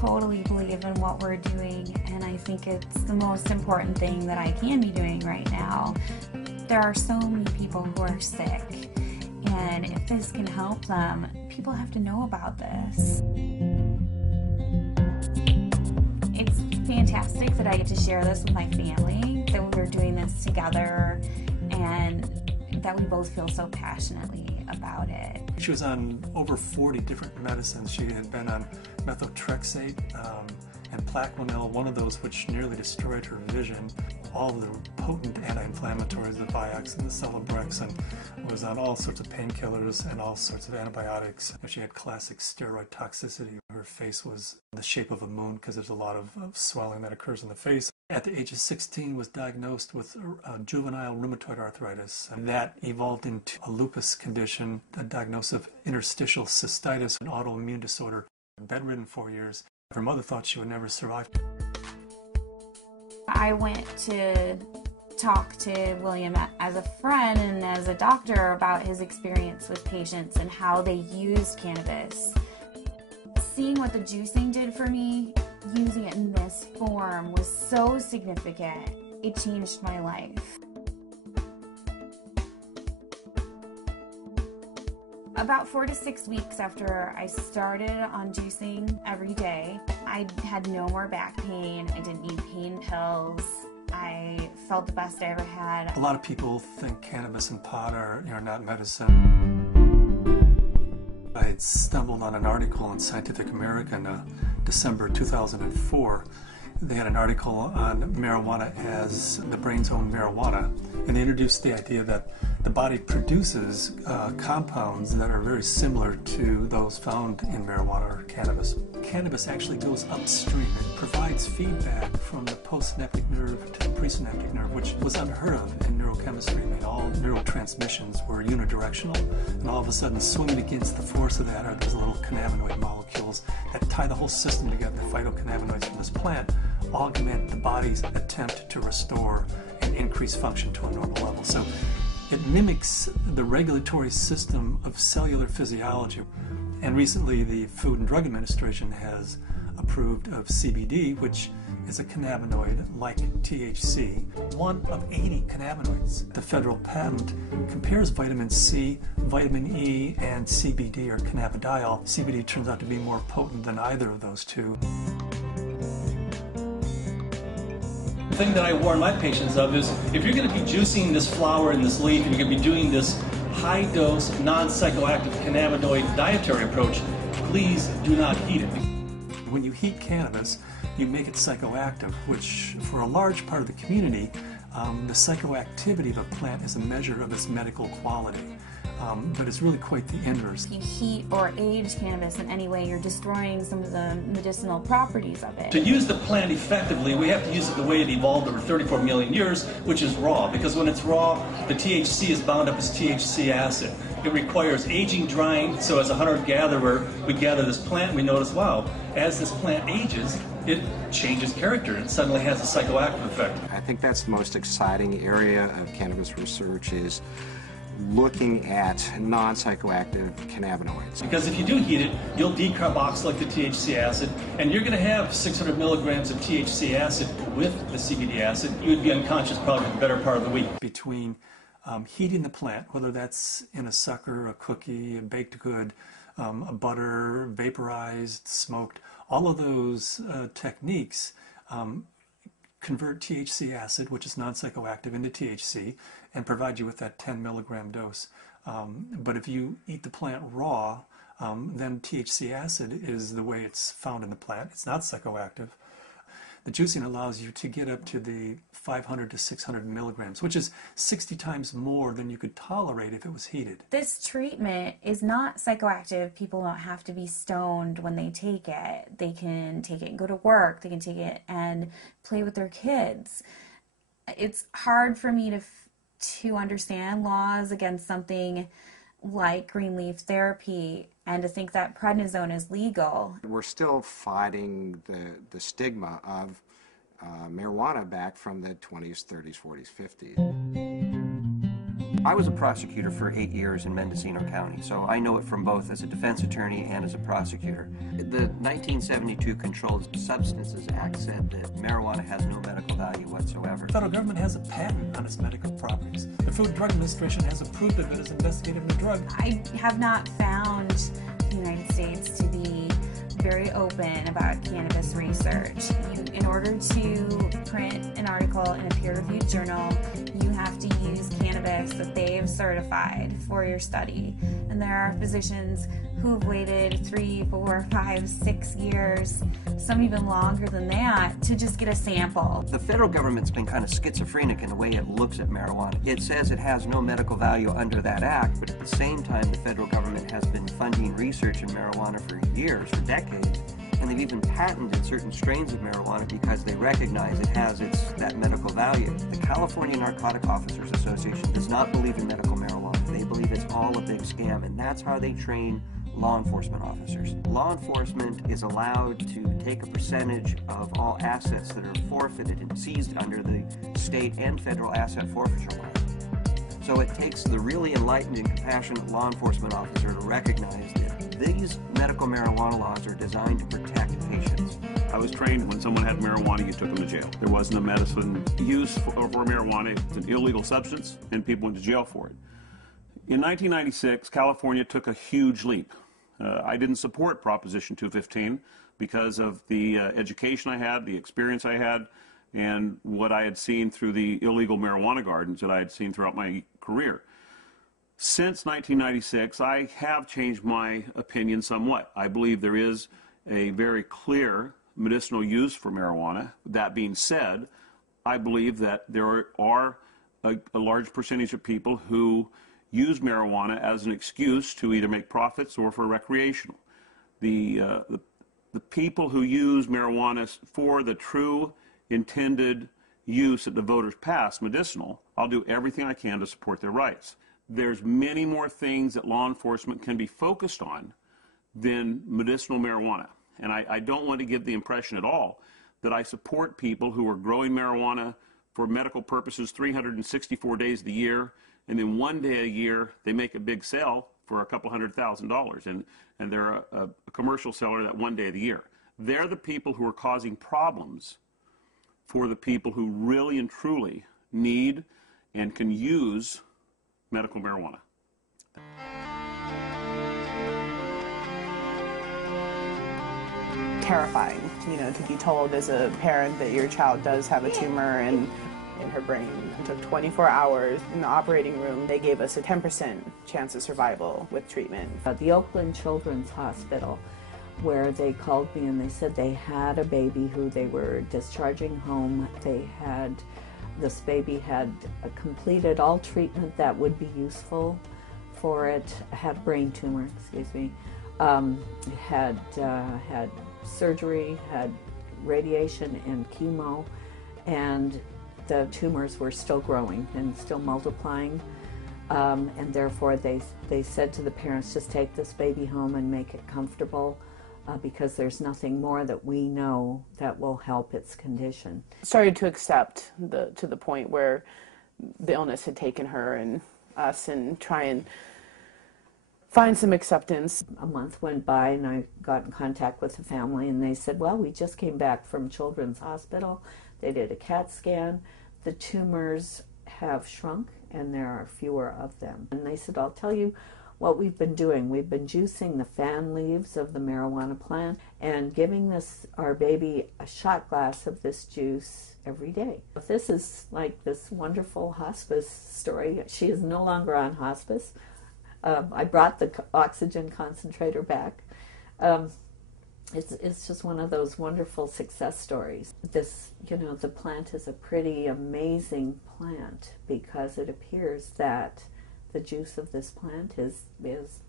totally believe in what we're doing, and I think it's the most important thing that I can be doing right now. There are so many people who are sick, and if this can help them, people have to know about this. It's fantastic that I get to share this with my family, that we're doing this together, and that we both feel so passionately about it. She was on over 40 different medicines. She had been on methotrexate and Plaquenil, one of those which nearly destroyed her vision. All the potent anti-inflammatories, the Vioxx and the Celebrex, and was on all sorts of painkillers and all sorts of antibiotics. She had classic steroid toxicity. Her face was the shape of a moon because there's a lot of swelling that occurs in the face. At the age of 16 was diagnosed with juvenile rheumatoid arthritis, and that evolved into a lupus condition, a diagnosis of interstitial cystitis, an autoimmune disorder. Bedridden 4 years. Her mother thought she would never survive. I went to talk to William as a friend and as a doctor about his experience with patients and how they used cannabis. Seeing what the juicing did for me, using it in this form, was so significant. It changed my life. About 4 to 6 weeks after I started on juicing every day, I had no more back pain. I didn't need pain pills. I felt the best I ever had. A lot of people think cannabis and pot are not medicine. I had stumbled on an article in Scientific American, December 2004. They had an article on marijuana as the brain's own marijuana, and they introduced the idea that the body produces compounds that are very similar to those found in marijuana or cannabis. Cannabis actually goes upstream. It provides feedback from the postsynaptic nerve to the presynaptic nerve, which was unheard of in neurochemistry. I mean, all neurotransmissions were unidirectional, and all of a sudden, swimming against the force of that are these little cannabinoid molecules that tie the whole system together. The phytocannabinoids from this plant augment the body's attempt to restore and increase function to a normal level. So it mimics the regulatory system of cellular physiology. And recently the Food and Drug Administration has approved of CBD, which is a cannabinoid like THC, one of 80 cannabinoids. The federal patent compares vitamin C, vitamin E, and CBD, or cannabidiol. CBD turns out to be more potent than either of those two. The thing that I warn my patients of is, if you're going to be juicing this flower and this leaf, and you're going to be doing this high-dose, non-psychoactive cannabinoid dietary approach, please do not heat it. When you heat cannabis, you make it psychoactive, which for a large part of the community, the psychoactivity of a plant is a measure of its medical quality. But it's really quite the inverse. If you heat or age cannabis in any way, you're destroying some of the medicinal properties of it. To use the plant effectively, we have to use it the way it evolved over 34 million years, which is raw. Because when it's raw, the THC is bound up as THC acid. It requires aging, drying, so as a hunter-gatherer, we gather this plant and we notice, wow, as this plant ages, it changes character and suddenly has a psychoactive effect. I think that's the most exciting area of cannabis research, is looking at non-psychoactive cannabinoids. Because if you do heat it, you'll decarboxylate the THC acid, and you're going to have 600 milligrams of THC acid with the CBD acid. You would be unconscious probably for the better part of the week. Between heating the plant, whether that's in a sucker, a cookie, a baked good, a butter, vaporized, smoked, all of those techniques convert THC acid, which is non-psychoactive, into THC and provide you with that 10 milligram dose. But if you eat the plant raw, then THC acid is the way it's found in the plant. It's not psychoactive. The juicing allows you to get up to the 500 to 600 milligrams, which is 60 times more than you could tolerate if it was heated. This treatment is not psychoactive. People don't have to be stoned when they take it. They can take it and go to work. They can take it and play with their kids. It's hard for me to understand laws against something like green leaf therapy and to think that prednisone is legal. We're still fighting the stigma of marijuana back from the 20s, 30s, 40s, 50s. I was a prosecutor for 8 years in Mendocino County, so I know it from both as a defense attorney and as a prosecutor. The 1972 Controlled Substances Act said that marijuana has no medical value whatsoever. The federal government has a patent on its medical properties. The Food and Drug Administration has approved of it as investigative new drug. I have not found the United States to be very open about cannabis research. In order to print an article in a peer-reviewed journal, you have to use cannabis that they've certified for your study. And there are physicians who have waited 3, 4, 5, 6 years, some even longer than that, to just get a sample. The federal government's been kind of schizophrenic in the way it looks at marijuana. It says it has no medical value under that act, but at the same time, the federal government has been funding research in marijuana for years, for decades. And they've even patented certain strains of marijuana because they recognize it has that medical value. The California Narcotic Officers Association does not believe in medical marijuana. They believe it's all a big scam, and that's how they train law enforcement officers. Law enforcement is allowed to take a percentage of all assets that are forfeited and seized under the state and federal asset forfeiture law. So it takes the really enlightened and compassionate law enforcement officer to recognize that these medical marijuana laws are designed to protect patients. I was trained when someone had marijuana, you took them to jail. There wasn't a medicine use for marijuana. It's an illegal substance, and people went to jail for it. In 1996, California took a huge leap. I didn't support Proposition 215 because of the education I had, the experience I had, and what I had seen through the illegal marijuana gardens that I had seen throughout my career. Since 1996, I have changed my opinion somewhat. I believe there is a very clear medicinal use for marijuana. That being said, I believe that there are a large percentage of people who use marijuana as an excuse to either make profits or for recreational. The people who use marijuana for the true intended use that the voters passed, medicinal, I'll do everything I can to support their rights. There's many more things that law enforcement can be focused on than medicinal marijuana. And I don't want to give the impression at all that I support people who are growing marijuana for medical purposes 364 days of the year, and then one day a year they make a big sale for a couple $100,000, and they're a commercial seller that one day of the year. They're the people who are causing problems for the people who really and truly need and can use medical marijuana. Terrifying, to be told as a parent that your child does have a tumor in her brain. It took 24 hours in the operating room. They gave us a 10% chance of survival with treatment. The Oakland Children's Hospital, where they called me and they said they had a baby who they were discharging home. This baby had completed all treatment that would be useful for it, had a brain tumor, had surgery, had radiation and chemo, and the tumors were still growing and still multiplying, and therefore they said to the parents, just take this baby home and make it comfortable, because there's nothing more that we know that will help its condition. Started to accept to the point where the illness had taken her and us, and try and find some acceptance. A month went by and I got in contact with the family, and they said, well, we just came back from Children's Hospital. They did a CAT scan. The tumors have shrunk and there are fewer of them. And they said, I'll tell you what we've been doing. We've been juicing the fan leaves of the marijuana plant and giving our baby a shot glass of this juice every day. This is like this wonderful hospice story. She is no longer on hospice. I brought the oxygen concentrator back. It's just one of those wonderful success stories. The plant is a pretty amazing plant because it appears that the juice of this plant is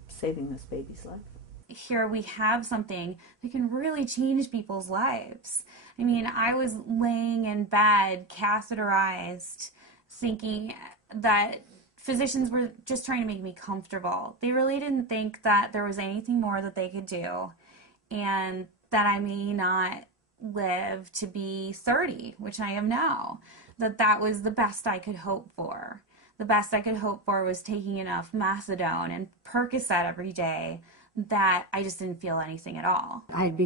saving this baby's life. Here we have something that can really change people's lives. I mean, I was laying in bed, catheterized, thinking that physicians were just trying to make me comfortable. They really didn't think that there was anything more that they could do, and that I may not live to be 30, which I am now. That was the best I could hope for. the best I could hope for was taking enough methadone and Percocet every day that I just didn't feel anything at all. I had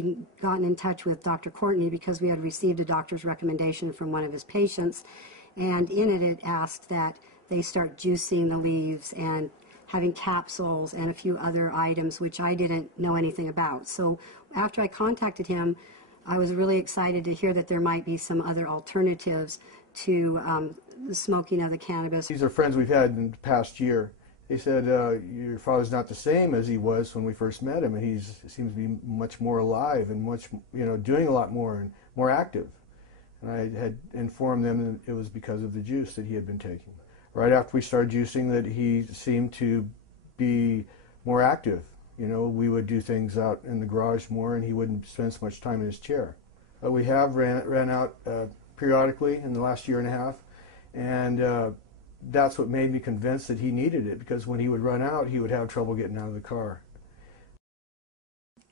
gotten in touch with Dr. Courtney because we had received a doctor's recommendation from one of his patients, and in it asked that they start juicing the leaves and having capsules and a few other items which I didn't know anything about. So after I contacted him, I was really excited to hear that there might be some other alternatives to the smoking of the cannabis. These are friends we've had in the past year. They said, your father's not the same as he was when we first met him, and he seems to be much more alive and much, doing a lot more and more active. And I had informed them that it was because of the juice that he had been taking. Right after we started juicing, that he seemed to be more active. We would do things out in the garage more, and he wouldn't spend so much time in his chair. We have ran out periodically in the last year and a half, and that's what made me convinced that he needed it, because when he would run out, he would have trouble getting out of the car.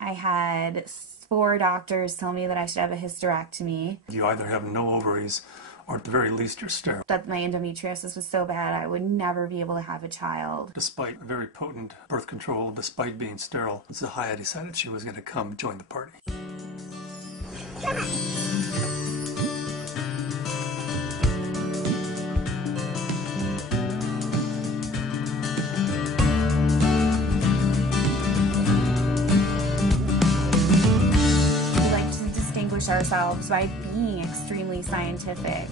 I had 4 doctors tell me that I should have a hysterectomy. You either have no ovaries, or at the very least you're sterile. That my endometriosis was so bad I would never be able to have a child. Despite very potent birth control, despite being sterile, Zahaya decided she was going to come join the party. Ourselves by being extremely scientific,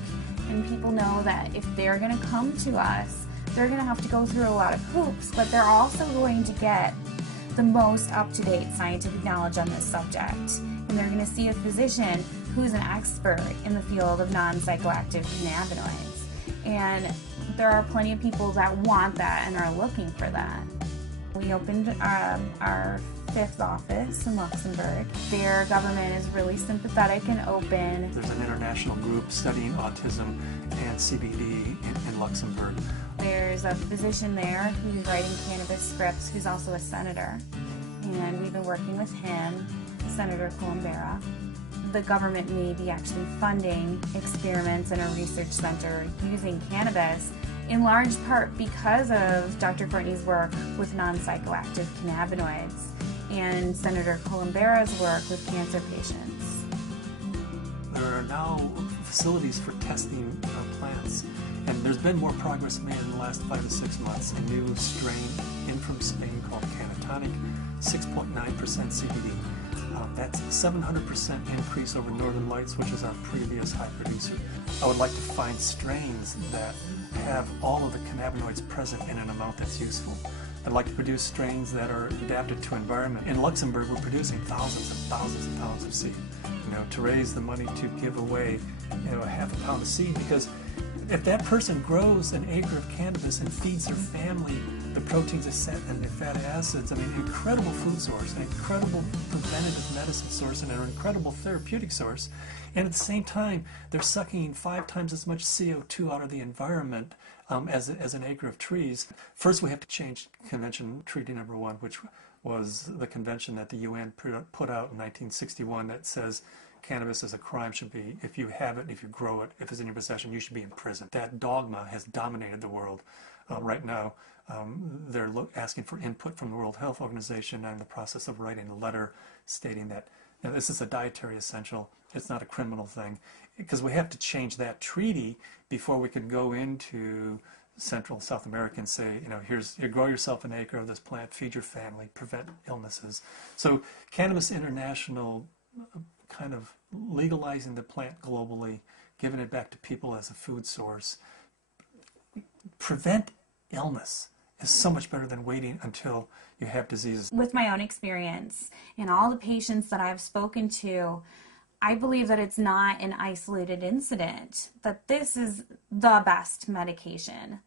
and people know that if they're going to come to us, they're going to have to go through a lot of hoops, but they're also going to get the most up-to-date scientific knowledge on this subject, and they're going to see a physician who's an expert in the field of non-psychoactive cannabinoids, and there are plenty of people that want that and are looking for that. We opened our 5th office in Luxembourg. Their government is really sympathetic and open. There's an international group studying autism and CBD in Luxembourg. There's a physician there who's writing cannabis scripts who's also a senator, and we've been working with him, Senator Columbera. The government may be actually funding experiments in a research center using cannabis, in large part because of Dr. Courtney's work with non-psychoactive cannabinoids and Senator Columbera's work with cancer patients. There are now facilities for testing plants, and there's been more progress made in the last 5 to 6 months. A new strain in from Spain called Cannatonic, 6.9% CBD. That's a 700% increase over Northern Lights, which is our previous high producer. I would like to find strains that have all of the cannabinoids present in an amount that's useful. I'd like to produce strains that are adapted to environment. In Luxembourg, we're producing thousands and thousands and pounds of seed, to raise the money to give away, a half a pound of seed, because if that person grows an acre of cannabis and feeds their family the proteins and the fatty acids, incredible food source, an incredible preventative medicine source, and an incredible therapeutic source, and at the same time, they're sucking 5 times as much CO2 out of the environment as an acre of trees. First, we have to change Convention Treaty Number 1, which was the convention that the UN put out in 1961 that says cannabis as a crime should be, if you have it, if you grow it, if it's in your possession, you should be in prison. That dogma has dominated the world right now. They're asking for input from the World Health Organization. I'm in the process of writing a letter stating that this is a dietary essential. It's not a criminal thing, because we have to change that treaty before we can go into Central and South America and say, you grow yourself an acre of this plant, feed your family, prevent illnesses. So Cannabis International kind of legalizing the plant globally, giving it back to people as a food source, prevent illness is so much better than waiting until you have diseases. With my own experience and all the patients that I've spoken to, I believe that it's not an isolated incident, that this is the best medication